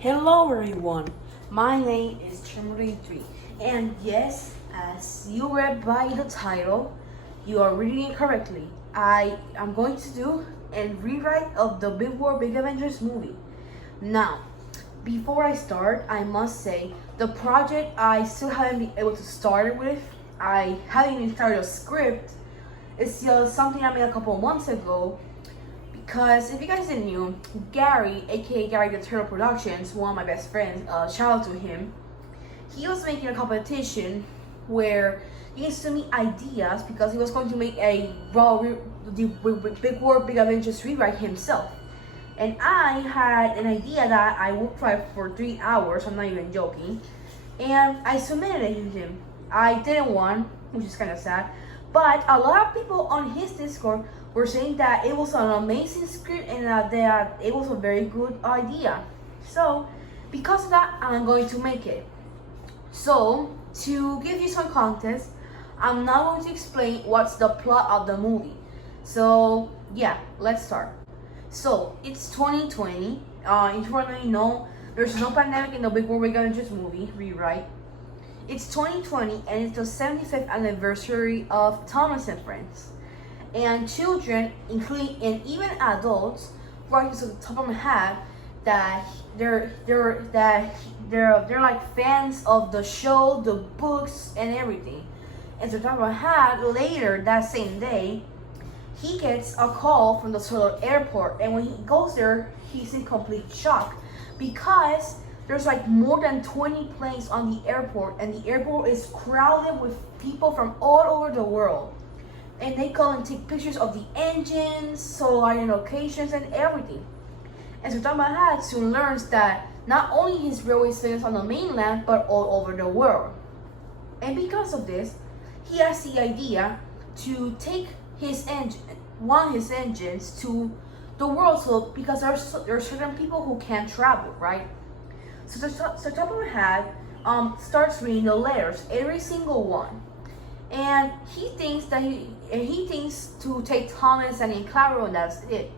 Hello everyone, my name is Trimmery3, and yes, as you read by the title, you are reading it correctly. I am going to do a rewrite of the Bwba Big Avengers movie. Now, before I start, I must say, the project I still haven't been able to start it with. I haven't even started a script. It's just something I made a couple of months ago. Because if you guys didn't know, Gary, aka Gary the Turtle Productions, one of my best friends, shout out to him. He was making a competition where he used to meet ideas because he was going to make a Big Avengers rewrite himself. And I had an idea that I worked for 3 hours, I'm not even joking, and I submitted it to him. I didn't win, which is kind of sad, but a lot of people on his Discord were saying that it was an amazing script and that it was a very good idea. So, because of that, I'm going to make it. So, to give you some context, I'm now going to explain what's the plot of the movie. So, yeah, let's start. So, it's 2020. In 2020, there's no pandemic in the Bwba Big Avengers movie rewrite. It's 2020 and it's the 75th anniversary of Thomas and Friends. And children, including and even adults, right to the top of my head, that they're like fans of the show, the books, and everything. And to the top of my head, later that same day, he gets a call from the Seoul airport, and when he goes there, he's in complete shock because there's like more than 20 planes on the airport, and the airport is crowded with people from all over the world. And they go and take pictures of the engines, solar locations, and everything. And so Tama soon learns that not only his railway is famous on the mainland, but all over the world. And because of this, he has the idea to take one of his engines to the world. So because there are certain people who can't travel, right? So Tama starts reading the letters, every single one. And he thinks to take Thomas and Claro, and that's it.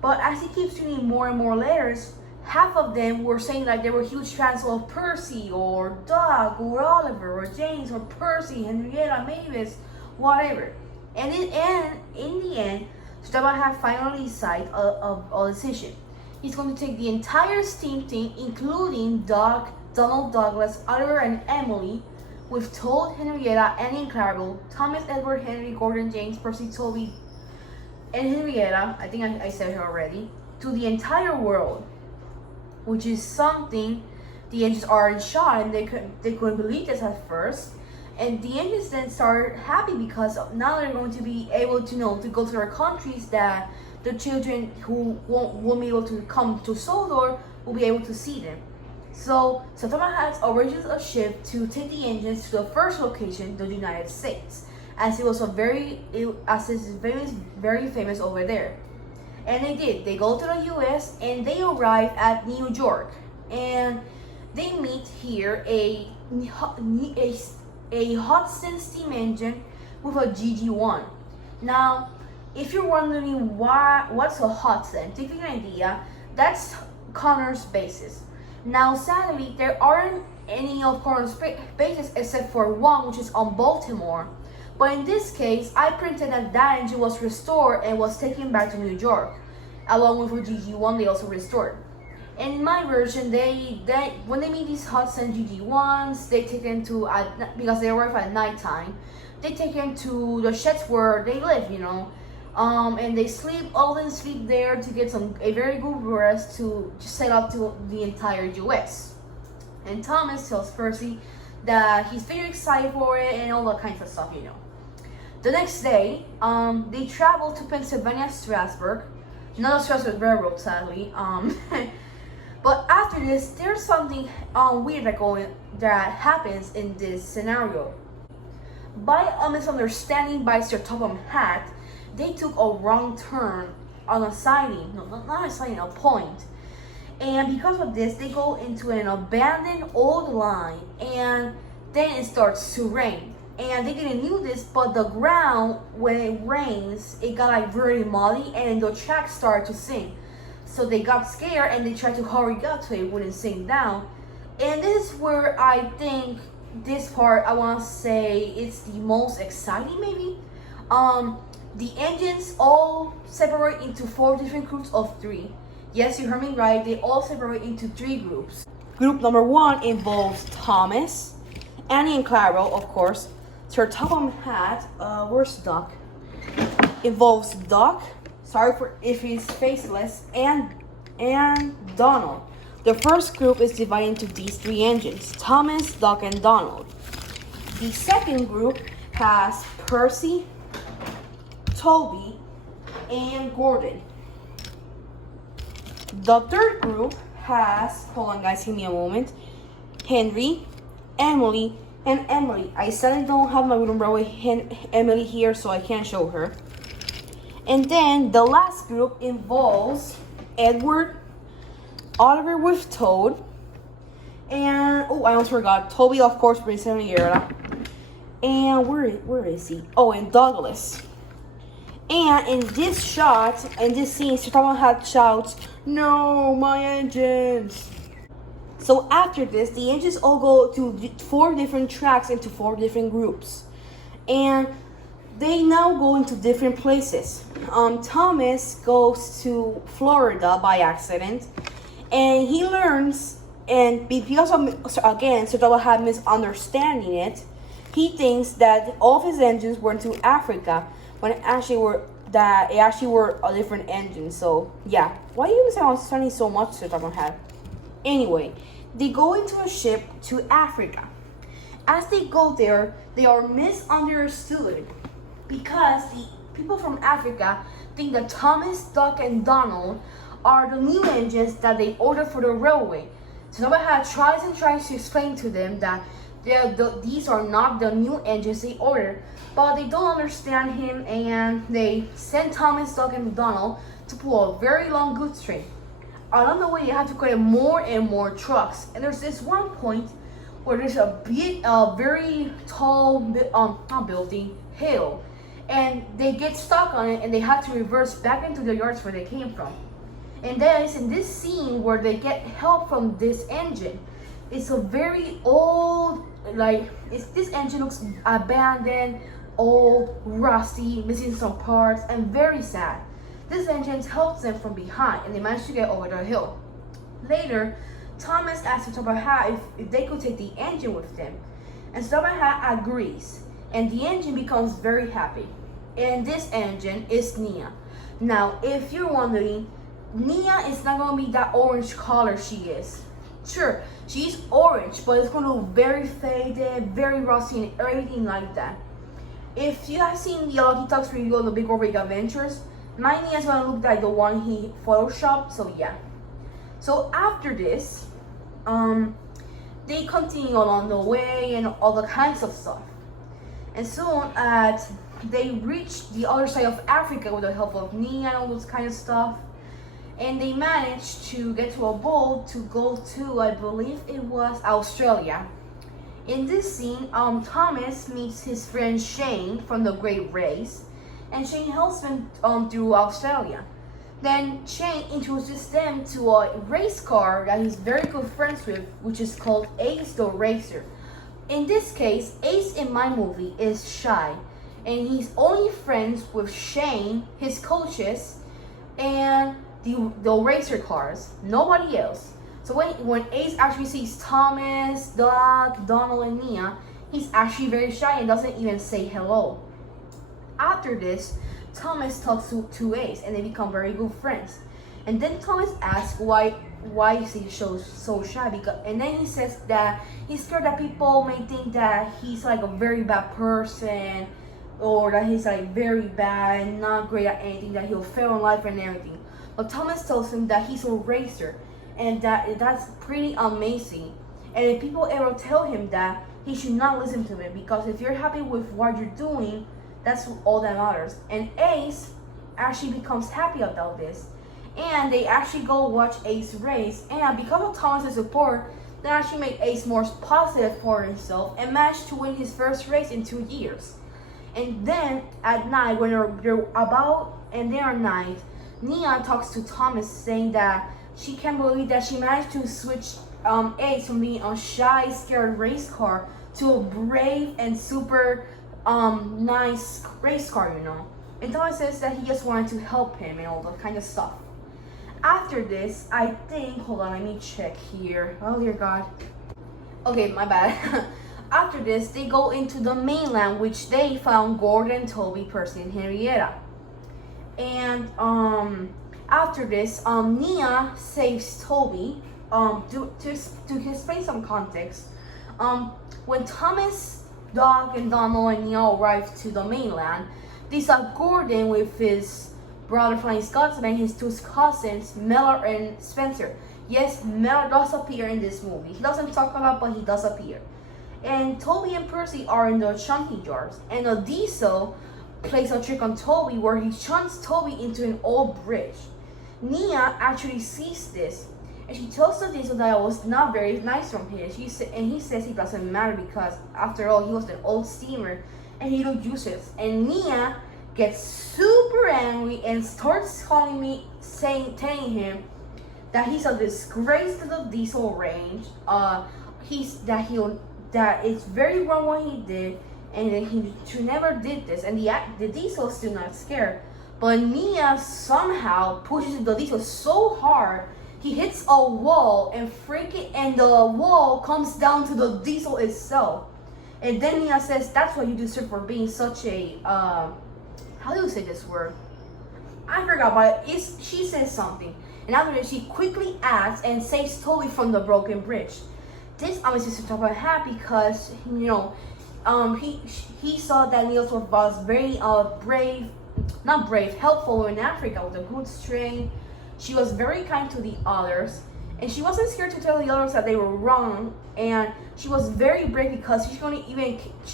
But as he keeps reading more and more letters, half of them were saying like they were huge fans of Percy or Doug or Oliver or James or Percy, Henrietta, Mavis, whatever. And in the end, Stubborn finally decided a decision. He's going to take the entire Steam team, including Doug, Donald Douglas, Oliver, and Emily, with Toad, Henrietta, and Incredible, Thomas, Edward, Henry, Gordon, James, Percy, Toby, and Henrietta, I think I said her already, to the entire world, which is something the engines are in shock, and they couldn't believe this at first. And the engines then started happy because now they're going to be able to to go to their countries that the children who won't be able to come to Sodor will be able to see them. So Satama has arranged a ship to take the engines to the first location, the United States, as it's very famous over there. And they did. They go to the U.S. and they arrive at New York, and they meet here a Hudson steam engine with a GG1. Now, if you're wondering what's a Hudson, to give you an idea, that's Connor's bases. Now, sadly, there aren't any of Connor's bases except for one, which is on Baltimore. But in this case, I printed that engine was restored and was taken back to New York, along with a GG1 they also restored. In my version, when they meet these Hudson GG1s, they take them to because they arrive at nighttime. They take them to the sheds where they live, and they all of them sleep there to get a very good rest to set up to the entire US. And Thomas tells Percy that he's very excited for it and all that kinds of stuff, The next day, they travel to Pennsylvania, Strasburg, not a Strasburg Railroad, sadly. But after this, there's something weird that happens in this scenario. By a misunderstanding by Sir Topham Hatt, they took a wrong turn on a siding, not a siding, a point. And because of this, they go into an abandoned old line, and then it starts to rain. And they didn't know this, but the ground, when it rains, it got like very muddy, and the track started to sink. So they got scared and they tried to hurry up so it wouldn't sink down. And this is where I think this part I want to say it's the most exciting maybe. The engines all separate into 4 different groups of 3. Yes, you heard me right. They all separate into 3 groups. Group number 1 involves Thomas, Annie, and Claro, of course. Sir Topham Hatt, where's Doc? Involves Doc. Sorry for if he's faceless, and Donald. The first group is divided into these 3 engines: Thomas, Doc, and Donald. The second group has Percy, Toby, and Gordon. The third group has, hold on guys, give me a moment, Henry, Emily, and Emily. I sadly don't have my little brother Emily here, so I can't show her. And then the last group involves Edward, Oliver with Toad, and I almost forgot, Toby, of course, Princess Riera. And where is he? Oh, and Douglas. And in this shot, in this scene, Sir Topham Hatt shouts, "No, my engines!" So after this, the engines all go to 4 different tracks into 4 different groups. And they now go into different places. Thomas goes to Florida by accident. And he learns, and because of, again, Sir Topham Hatt misunderstanding it, he thinks that all of his engines were into Africa, when it actually were a different engine. So yeah, why are you misunderstanding so much, Sir Topham Hatt? Anyway, they go into a ship to Africa. As they go there, they are misunderstood because the people from Africa think that Thomas, Doc, and Donald are the new engines that they ordered for the railway. So Topham Hatt tries to explain to them that these are not the new engines they ordered, but they don't understand him, and they send Thomas, Doc, and Donald to pull a very long goods train. Along the way, they have to collect more and more trucks, and there's this one point where there's a very tall building, hill, and they get stuck on it, and they have to reverse back into the yards where they came from. And then it's in this scene where they get help from this engine. It's a very old, this engine looks abandoned, old, rusty, missing some parts, and very sad. This engine helps them from behind, and they manage to get over the hill. Later, Thomas asks Topham Hatt if they could take the engine with them, and Topham Hatt agrees, and the engine becomes very happy. And this engine is Nia. Now, if you're wondering, Nia is not going to be that orange color she is. Sure, she's orange, but it's going to look very faded, very rusty, and everything like that. If you have seen the Lucky Tux review of the Big Big Adventures, my Nia is going to look like the one he photoshopped, so yeah. So after this, they continue along the way and all the kinds of stuff. And soon they reach the other side of Africa with the help of Nia and all those kind of stuff. And they managed to get to a boat to go to, I believe it was Australia. In this scene, Thomas meets his friend Shane from the Great Race, and Shane helps him through Australia. Then Shane introduces them to a race car that he's very good friends with, which is called Ace the Racer. In this case, Ace in my movie is shy, and he's only friends with Shane, his coaches, and the racer cars, nobody else. So when Ace actually sees Thomas, Doc, Donald, and Nia, he's actually very shy and doesn't even say hello. After this, Thomas talks to Ace, and they become very good friends. And then Thomas asks why is he so shy, and then he says that he's scared that people may think that he's like a very bad person, or that he's like very bad and not great at anything, that he'll fail in life and everything. But Thomas tells him that he's a racer, and that's pretty amazing. And if people ever tell him that, he should not listen to it, because if you're happy with what you're doing, that's all that matters. And Ace actually becomes happy about this, and they actually go watch Ace race. And because of Thomas's support, they actually made Ace more positive for himself and managed to win his first race in 2 years. And then at night, when they're about and they're night, Nia talks to Thomas saying that she can't believe that she managed to switch Ace from being a shy, scared race car to a brave and super nice race car, you know. And Thomas says that he just wanted to help him and all that kind of stuff. After this, I think, hold on, let me check here. Oh dear God. Okay, my bad. After this, they go into the mainland, which they found Gordon, Toby, Percy, and Henrietta. And after this, Nia saves Toby. To explain some context, when Thomas, Doc, and Donald and Nia arrived to the mainland, they saw Gordon with his brother Flying Scotsman and his two cousins, Miller and Spencer. Yes, Miller does appear in this movie. He doesn't talk a lot, but he does appear. And Toby and Percy are in the chunky jars. And the Diesel plays a trick on Toby where he chunks Toby into an old bridge. Nia actually sees this, and she tells the Diesel that it was not very nice from him. And he says it doesn't matter because, after all, he was an old steamer and he looked useless. And Nia gets super angry and starts calling me, telling him that he's a disgrace to the Diesel range. That it's very wrong what he did, and that he never did this. And the Diesel is still not scared, but Nia somehow pushes the Diesel so hard he hits a wall and and the wall comes down to the Diesel itself. And then Nia says, "That's what you deserve for being such a how do you say this word? I forgot, but she says something." And after that, she quickly acts and saves Toby from the broken bridge. This obviously is top of hat because, you know, he saw that Niels was very helpful in Africa with the goods train. She was very kind to the others, and she wasn't scared to tell the others that they were wrong. And she was very brave because she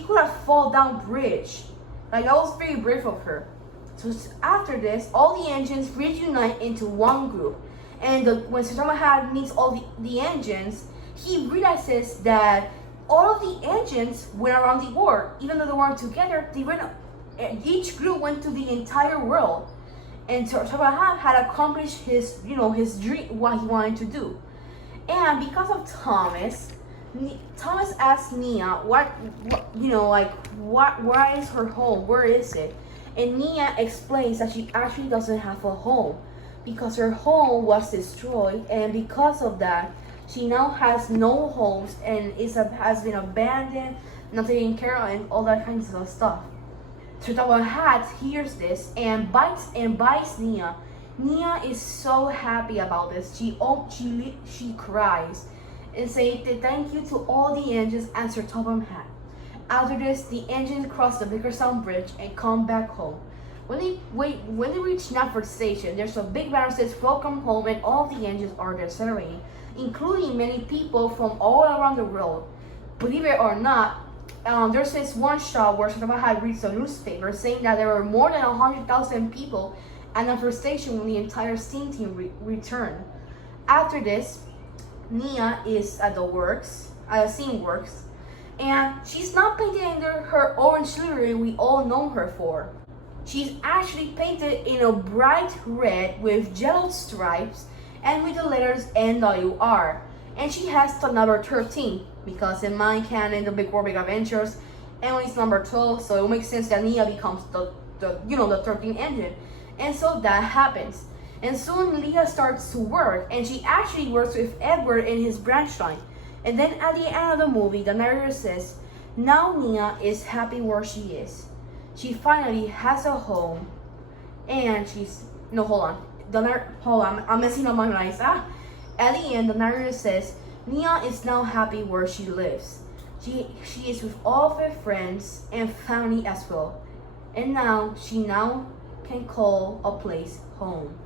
could have fallen down bridge. Like, that was very brave of her. So after this, all the engines reunite into one group, and when Saitama Hat meets all the engines, he realizes that all of the engines went around the world. Even though they weren't together, each group went to the entire world. And Saitama Hat had accomplished his dream, what he wanted to do. And because of Thomas asks Nia, where is her home? Where is it? And Nia explains that she actually doesn't have a home because her home was destroyed, and because of that, she now has no homes and has been abandoned, not taken care of, and all that kinds of stuff. Saitama Hat hears this and bites Nia. Nia is so happy about this. She cries and says thank you to all the engines and Saitama Hat. After this, the engines cross the Vickerstown Bridge and come back home. When they reach Knapford Station, there's a big banner that says "Welcome home," and all the engines are there celebrating, including many people from all around the world. Believe it or not, there's this one shot where Saitama Hat reads a newspaper saying that there were more than 100,000 people at Knapford Station when the entire steam team returned. After this, Nia is at the scene works, and she's not painted under her orange livery we all know her for. She's actually painted in a bright red with jello stripes and with the letters NWR. And she has the number 13 because in my canon, the Big War Big Adventures, Emily's number 12, so it makes sense that Nia becomes the 13th engine. And so that happens. And soon Leah starts to work, and she actually works with Edward in his branch line. And then at the end of the movie, the narrator says, now Nia is happy where she is. She finally has a home, and I'm messing up my lines. At the end, the narrator says, Nia is now happy where she lives. She is with all of her friends and family as well. And now, she can call a place home.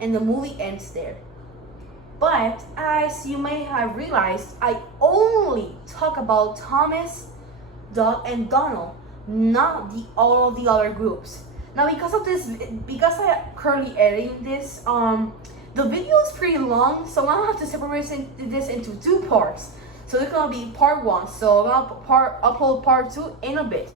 And the movie ends there. But as you may have realized, I only talk about Thomas, Doug, and Donald, not all of the other groups. Now, because I am currently editing this, the video is pretty long, so I'm gonna have to separate this into 2 parts. So it's gonna be part 1. So I'm gonna upload part 2 in a bit.